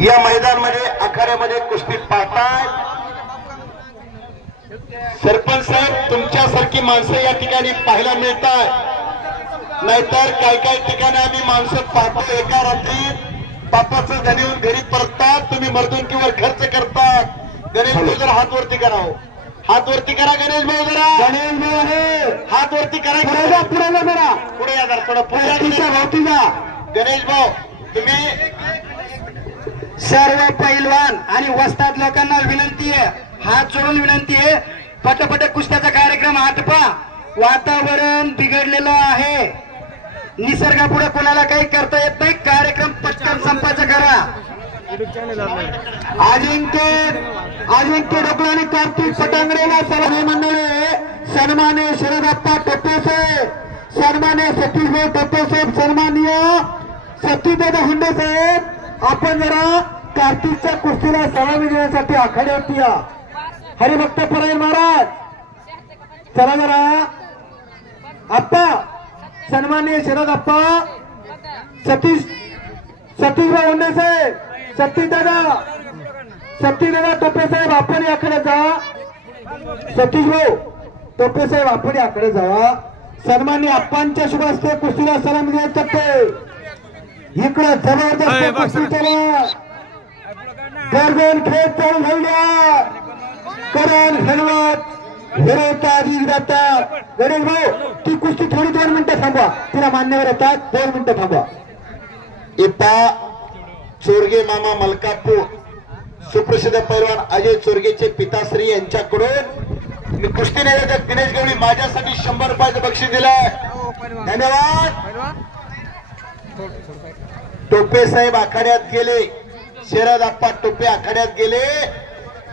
या मैदानामध्ये आखाड्यामध्ये कुस्ती पाहताय सरपंच साहेब, तुमच्यासारखी माणसं या ठिकाणी पाहायला मिळतात, नाहीतर काय काय ठिकाणी आम्ही माणसं पाहतो एका रात्री बापाचं धनीहून घरी परततात, तुम्ही मर्दुंकीवर खर्च करतात. गणेश भाऊ जरा हात वरती करावं, हात वरती करा गणेश भाऊ, जरा गणेश भाऊ आहे, हात वरती करा. पुढे जरा पुढे या जरा थोडं पुढे. गणेश भाऊ तुम्ही सर्व पैलवान आणि वस्ताद लोकांना विनंती आहे, हात जोडून विनंती आहे, पटपट कुस्त्याचा कार्यक्रम आटपा. वातावरण बिघडलेलं आहे, निसर्गापुढे कोणाला काही करता येत नाही, कार्यक्रम पटकन संपायचा करा. अजिंक्य डोकळे आणि कार्तिक फटांगडेला सर्व मंडळी, सन्मान्य शरदप्पा टोपेसाहेब, सन्मान्य सतीशभाऊ टोपेसाहेब, सन्माननीय सतीदादा हुंडे साहेब, आपण जरा कार्तिकच्या कुस्तीला सलामी देण्यासाठी आखाड्यावरती या. हरिभक्त परायण महाराज चला जरा. आप्पा, सन्माननीय शरद आप्पा, सतीशभाऊ हुंडे साहेब, सतीदादा टोपे साहेब, आपण याकडे जा. सतीशभाऊ टोपे साहेब, आपण याकडे जावा. सन्माननीय आप्पांच्या शुभ हस्ते कुस्तीला सलामी देण्यासाठी इकडं जबरदस्त कुस्ती चला. गर्दन खेळ चालू झाल्या, करण हलवत विरोधी जातात. गणेश भाऊ, ती कुस्ती थोडी 2 मिनिटं थांबवा, तिला मान्यवर येतात, 2 मिनिटं थांबवा. इप्पा चोरगे मामा मलकापूर, सुप्रसिद्ध पैलवान अजय चोरगेचे पिताश्री यांच्याकडून मी कुस्ती निवेदक दिनेश गवळी माझ्यासाठी 100 रुपयाचं बक्षीस दिलंय. धन्यवाद. टोपे साहेब आखाड्यात गेले, शरद आप्पा टोपे आखाड्यात गेले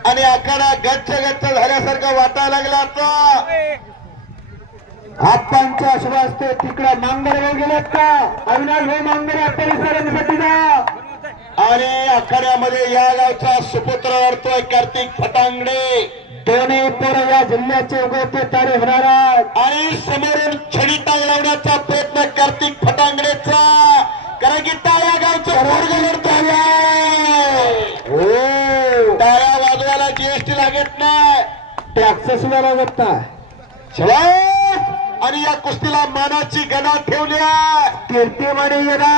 आणि आखाडा गच्च झाल्यासारखं वाटायला लागला. आता आप्पांच्या शुभ हस्ते तिकडं मांगरे गेलेत का? अविनाश भाऊ मांगरे परिसरासाठी जा. आणि आखाड्यामध्ये या गावचा सुपुत्र लढतोय कार्तिक फटांगडे. दोन्ही पोरं या जिल्ह्याचे उगवते तारे होणार आहेत आणि समोरून छडी टांग लावण्याचा प्रयत्न कार्तिक फटांगडेचा. कारण की टाळ्या गावचं पोरग लढतोय. टाळ्या वाजवायला जीएसटी लागत नाही, टॅक्स सुद्धा लागत नाही. आणि या कुस्तीला मानाची गदा ठेवल्या. कीर्तिमणी गेला,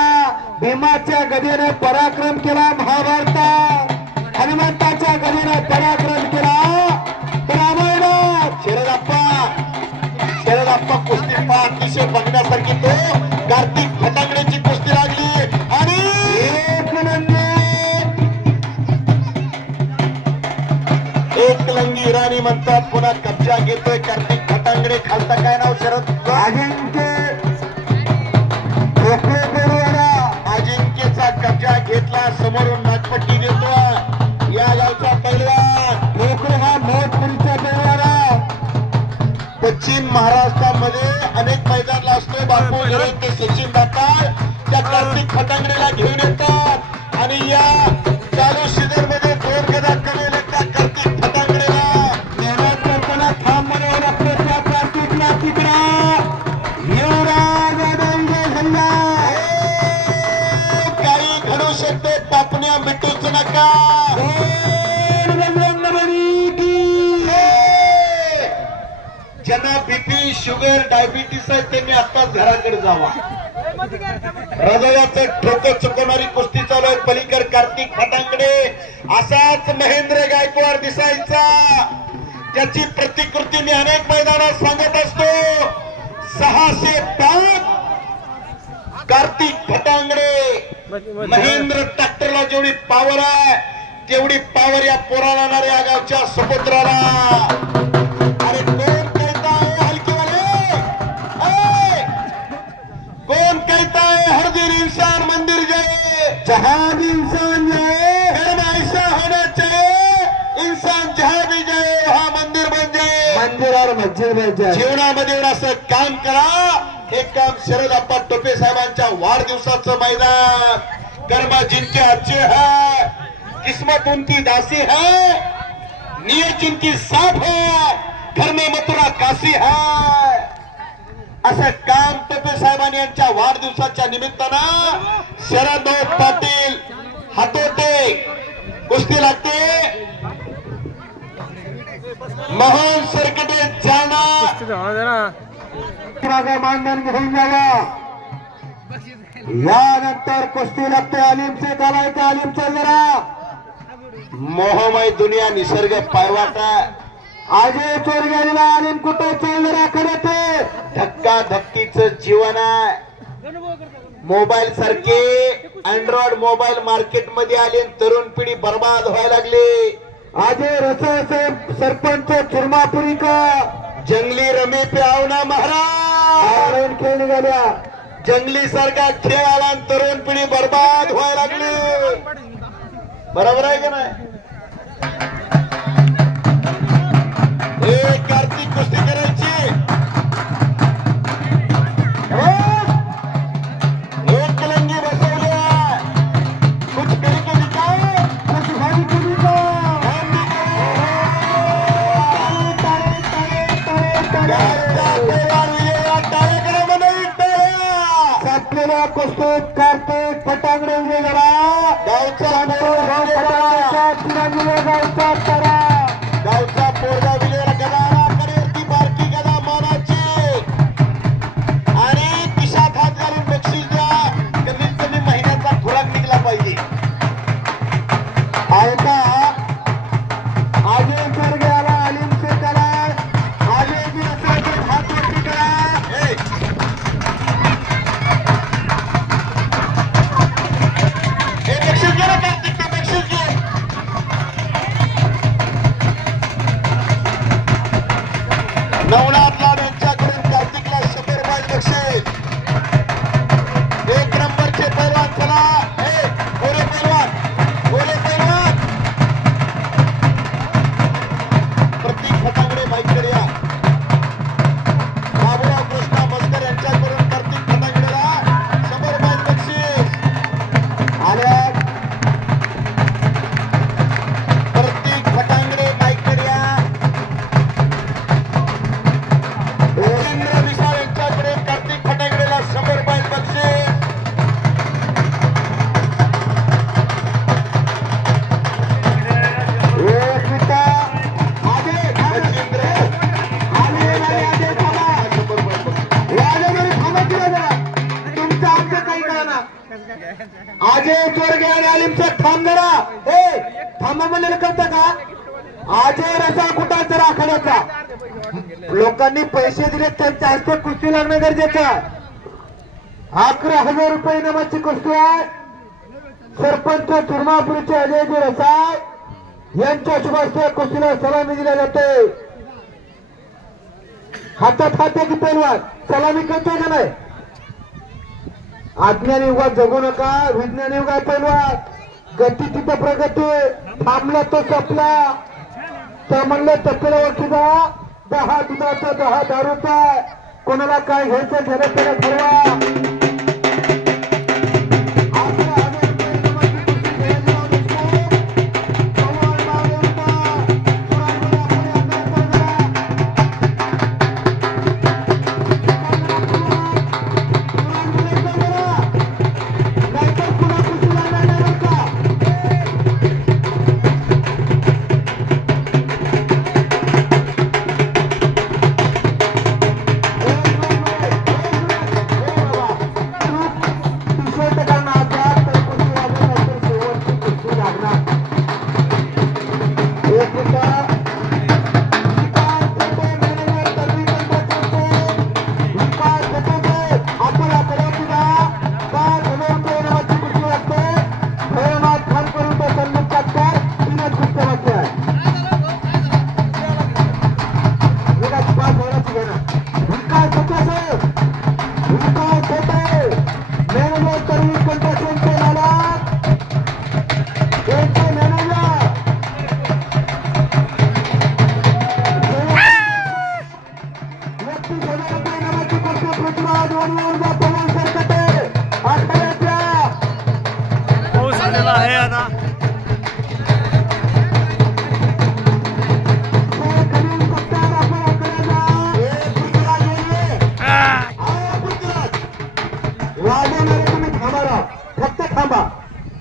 भीमाच्या गदेने पराक्रम केला महाभारतात, हनुमंताच्या गदेने पराक्रम केला रामायणात. शरदप्पा कुस्ती पहा, अतिशय बघण्यासारखी. तो कार्तिक फटांगड्याची कुस्ती लागली आणि एकलंगी इराणी म्हणतात, पुन्हा कब्जा घेतोय कार्तिक फटांगडे. खालता काय नाव? शरद अजिंक्यचा कब्जा घेतला, समोरून नागपट्टी देतो या गावचा पैलवान. हा भोजपुरीचा पैलवान पश्चिम महाराष्ट्रामध्ये अनेक मैदानाला असतो. बापू हिरे ते सचिन दातार त्या कार्तिक फटांगडेला घेऊन येतात आणि या चालू सीझन मध्ये 2 गदा कमी लागतात कार्तिक फटांगडेला. मेहनत करताना थांब मध्ये लागतो त्या कार्तिकला. तिकडा काही घडू शकते, पापण्या मिटूच नका. ज्यांना बीपी शुगर डायबिटीस आहे त्यांनी आताच घराकडे जावा. हृदयाचं ठोकं चुकवणारी कुस्ती चालू आहे पलीकड कार्तिक फटांगडे. असाच महेंद्र गायकवाड दिसायचा, त्याची प्रतिकृती मी अनेक मैदानात सांगत असतो. 600 पाक कार्तिक फटांगडे. महेंद्र ट्रॅक्टरला जेवढी पावर आहे तेवढी पावर या पोराला या गावच्या सुपुत्राला. अरे कोण कहता है हलकीवाले, कौन कहता है हर दिन इंसान मंदिर जाए, जहां भी इंसान जाए, घर में ऐसा होना चाहिए इंसान जहां भी जाए वहां मंदिर बन जाए. मंदिर और मस्जिद बन जाए. जीवनामध्ये असं काम करा. हे काम शरदप्पा टोपे साहेबांच्या वाढदिवसाचं मैदान. कर्म जिनके अच्छे है, किस्मत उनकी दासी है, नियत जिनकी साफ है, घर में मथुरा काशी है. असं काम टोपे साहेबांनी यांच्या वाढदिवसाच्या निमित्तानं शरद पाटील हातोटे कुस्ती लागते मोहन सरकटे जाना मानधन घेऊन जावा. यानंतर कुस्ती लागते आलिमचे चालायचं. आलिमचे जरा मोहमय दुनिया निसर्ग पायवाटा आजे चोर गेलेला आलिम कुठे चल जरा कडे धक्का धक्कीचं जीवन आहे. मोबाईल सारखे अँड्रॉइड मोबाईल मार्केट मध्ये आले तरुण पिढी बर्बाद व्हायला लागली. आजे रस सरपंच चुरमापुरी का जंगली रमी पे आवना महाराज खेळ निघाल्या. जंगली सारखा खेळ आला आणि तरुण पिढी बर्बाद व्हायला लागली. बरोबर आहे का नाही? कार्तिक कुस्ती करायची. एक कलंगी बसवल्या कुछ करके दिखाओ कुछ भारी कमी का सातलेल्या कुस्तीत कार्तिक फटांगडे उभे जरा गावचा गावचा पोरगा विजयला गदा करेल बारकी गदा मानाची आणि खिशात हात घालून बक्षीस द्या. कमीत कमी महिन्याचा खुराक निघला पाहिजे. ऐका आजे जर गेला आलिमचे त्याला आजे हात वरती करा. हे बक्षीस घे ना कार्तिक, ते बक्षीस घे. नवनाथ लाड यांच्याकडून कार्तिकला 100 रुपये बक्षीस. एक नंबरचे पैलवान चला. गोरे पैलवान प्रतीक फटांगडे बाईकडे या. बाबूराव कृष्णा मस्कर यांच्याकडून कार्तिक फटांगडेला 100 रुपये बक्षीस. आल्या प्रतीक फटांगडे बाईकडे या. विशाल यांच्याकडे कार्तिक फटांगडेला 100 रुपये बक्षीस. आजे चोर गेला आलिमचा थांब जरा. थांबा म्हणलेलं कळतं का? आजे रसा कुठाचा राखण्याचा लोकांनी पैसे दिले त्यांच्या हस्ते कुस्ती लागणं गरजेचं आहे. 11,000 रुपये इनामाची कुस्ती आहे. सरपंच चुरमापुरीचे अजयजी रसाळ यांच्या शुभ हस्ते कुस्तीला सलामी दिल्या जाते. हातात हात की पैलवान सलामी करतोय का नाही? अज्ञानी युगात जगू नका, विज्ञानी युगात पैलवान. गती तिथं प्रगती, थांबला तो चपला. तर म्हणलं चपल्यावरती जा. 10 दुधाचा 10 दारूचा. कोणाला काय घ्यायचं घरात त्याला ठरवा.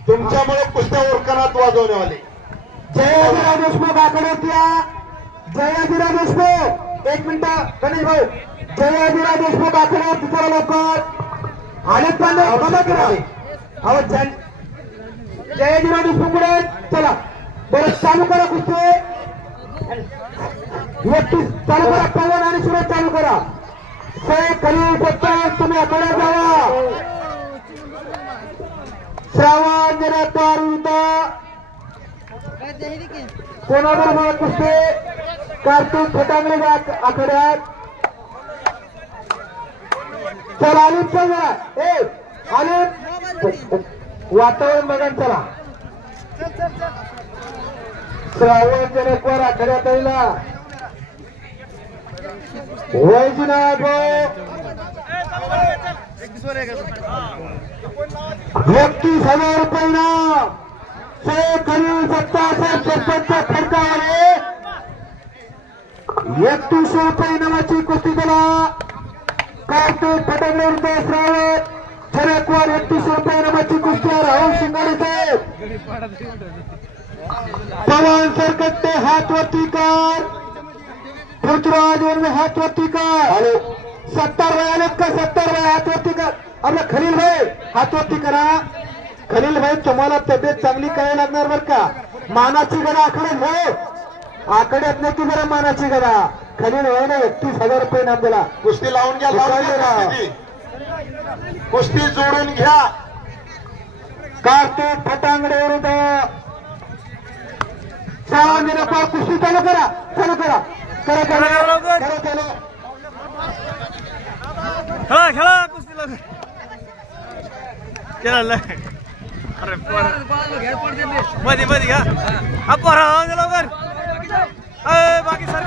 तुमच्यामुळे कुस्त्या ओरकनात वाजवण्यावाले जयाजीराव देशमुख आकड्यात या. जयाजीराव देशमुख 1 मिनिट गणेश भाऊ. जयाजीराव देशमुख आकड्यात चला लवकर. आले पण बघा करा अहो जयाजीराव देशमुख पुढे चला. बरं चालू करा कुस्ती. व्यक्ती चालू करा. पवन आणि सुरेश चालू करा. खलील पत्तास तुम्ही आकड्यात जावा. श्रावण जनात्वार विरुद्ध कोणाबरोबर कुस्ती. कार्तिक फटांगडे आखाड्यात. चला आलिम चला. आलिम वातावरण बघा. चला श्रावण जनात्वार आखाड्यात येईला वैजनाथ 31,000 रुपये खलील सत्तासाहेब सरपंच फडकावाले 3100 रुपये नावाची कुस्ती केला. कार्तिक फटांगडे विरुद्ध श्रावण जनात्वार 3100 रुपये नावाची कुस्ती. राहुल शिंगाडे साहेब. पवन सरकट्टे हात वरती कर. पृथ्वीराज वरवे हात वरती कर. 70 वय आलेत का? 70 वय हात वरती कर. आपला खलील भाई हात वरती करा. खलील भाई तुम्हाला तब्येत चांगली करायला लागणार बर का. मानाची गदा आकड्यात भाऊ. आकड्यात नाही की जरा मानाची गदा. खलील भाई ना 31,000 रुपये नाम दिला. कुस्ती लावून घ्या. कुस्ती जोडून घ्या. कार्तिक फटांगडे विरुद्ध श्रावण जनात्वार कुस्ती चालू करा. चालू करा. करा करा चालू. खेळा खेळा कुस्ती लवकर. केला अरे मध्ये मध्ये घ्या. हा पोरा लवकर. बाकी सर